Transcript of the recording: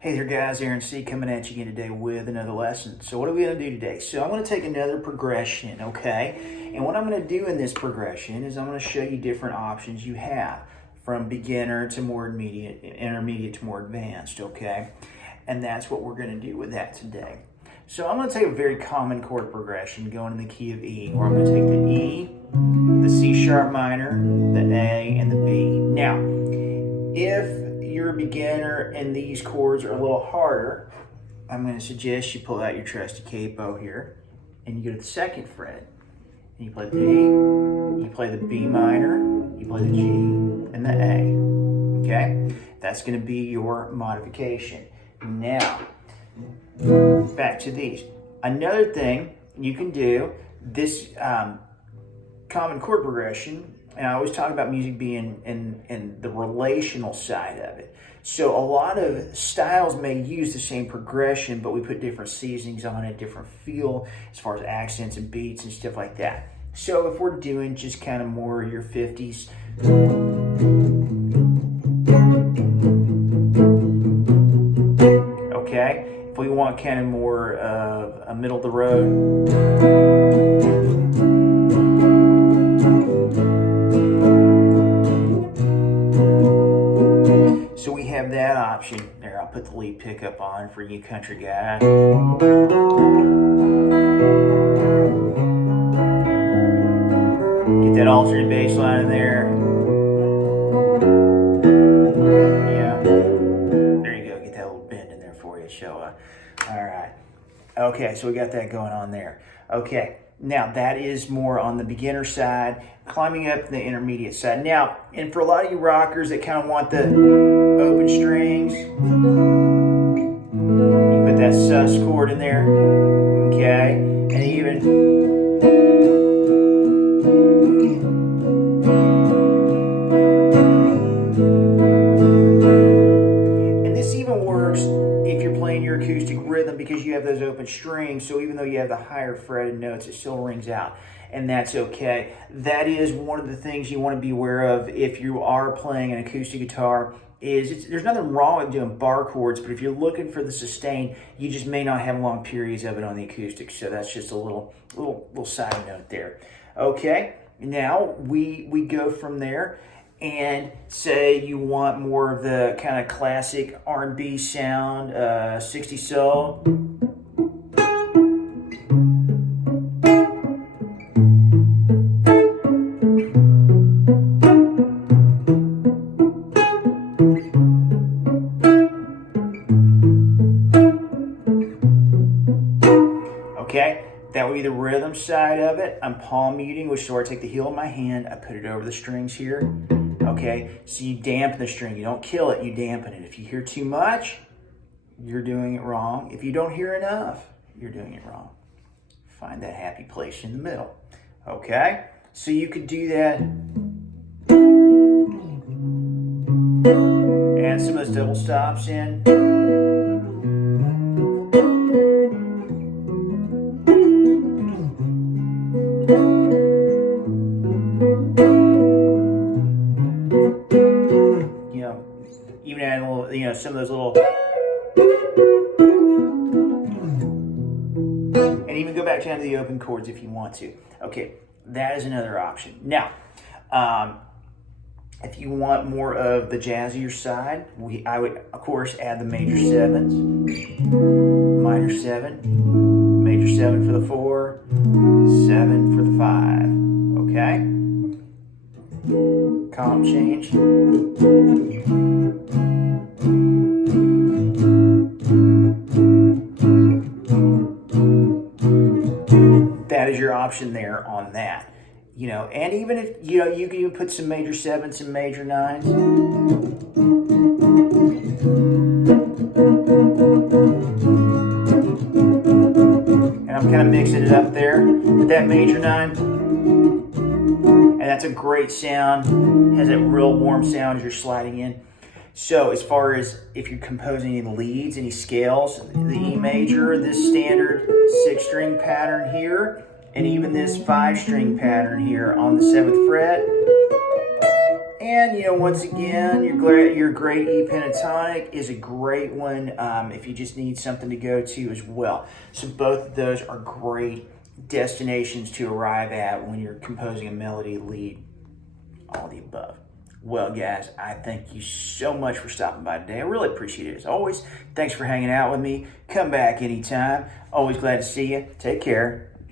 Hey there guys, Aaron C coming at you again today with another lesson. So what are we going to do today? So I'm going to take another progression, okay? And what I'm going to do in this progression is I'm going to show you different options you have from beginner to more intermediate to more advanced, okay? And that's what we're going to do with that today. So I'm going to take a very common chord progression going in the key of E, where I'm going to take the E, the C sharp minor, the A, and the B. Now, if you're a beginner and these chords are a little harder, I'm going to suggest you pull out your trusty capo here and you go to the second fret and you play the D, you play the B minor, you play the G and the A. Okay, that's going to be your modification. Now back to these. Another thing you can do, this common chord progression, and I always talk about music being in the relational side of it. So a lot of styles may use the same progression, but we put different seasonings on it, different feel as far as accents and beats and stuff like that. So if we're doing just kind of more your 50s, okay, if we want kind of more of a middle of the road, so we have that option. There, I'll put the lead pickup on for you country guys. Get that alternate bass line in there. Yeah. There you go. Get that little bend in there for you, Showa. All right. Okay, so we got that going on there. Okay. Now that is more on the beginner side, climbing up the intermediate side. Now, and for a lot of you rockers that kind of want the open strings, you put that sus chord in there, okay? And this even works if you're playing your acoustic rhythm because you have those open strings, so even though you have the higher fretted notes, it still rings out, and that's okay. That is one of the things you want to be aware of if you are playing an acoustic guitar. There's nothing wrong with doing bar chords, but if you're looking for the sustain, you just may not have long periods of it on the acoustic. So that's just a little side note there. Okay, now we go from there. And say you want more of the kind of classic R&B sound, 60s soul. Okay, that would be the rhythm side of it. I'm palm muting, which is where I take the heel of my hand, I put it over the strings here. Okay, so you dampen the string. You don't kill it, you dampen it. If you hear too much, you're doing it wrong. If you don't hear enough, you're doing it wrong. Find that happy place in the middle. Okay, so you could do that. Add some of those double stops in. Even add a little, some of those little, and even go back down to the open chords if you want to. Okay, that is another option. Now, if you want more of the jazzier side, I would, of course, add the major sevens, minor 7, major 7 for the 4, 7 for the 5. Okay. Comp change. That is your option there on that. And even if, you can even put some major 7s, some major 9s. And I'm kind of mixing it up there with that major 9. And that's a great sound, has that real warm sound as you're sliding in. So as far as if you're composing any leads, any scales, the E major, this standard 6-string pattern here, and even this 5-string pattern here on the 7th fret, And once again, your great E pentatonic is a great one if you just need something to go to as well. So both of those are great destinations to arrive at when you're composing a melody, lead, all the above. Well, guys, I thank you so much for stopping by today. I really appreciate it as always. Thanks for hanging out with me. Come back anytime. Always glad to see you. Take care.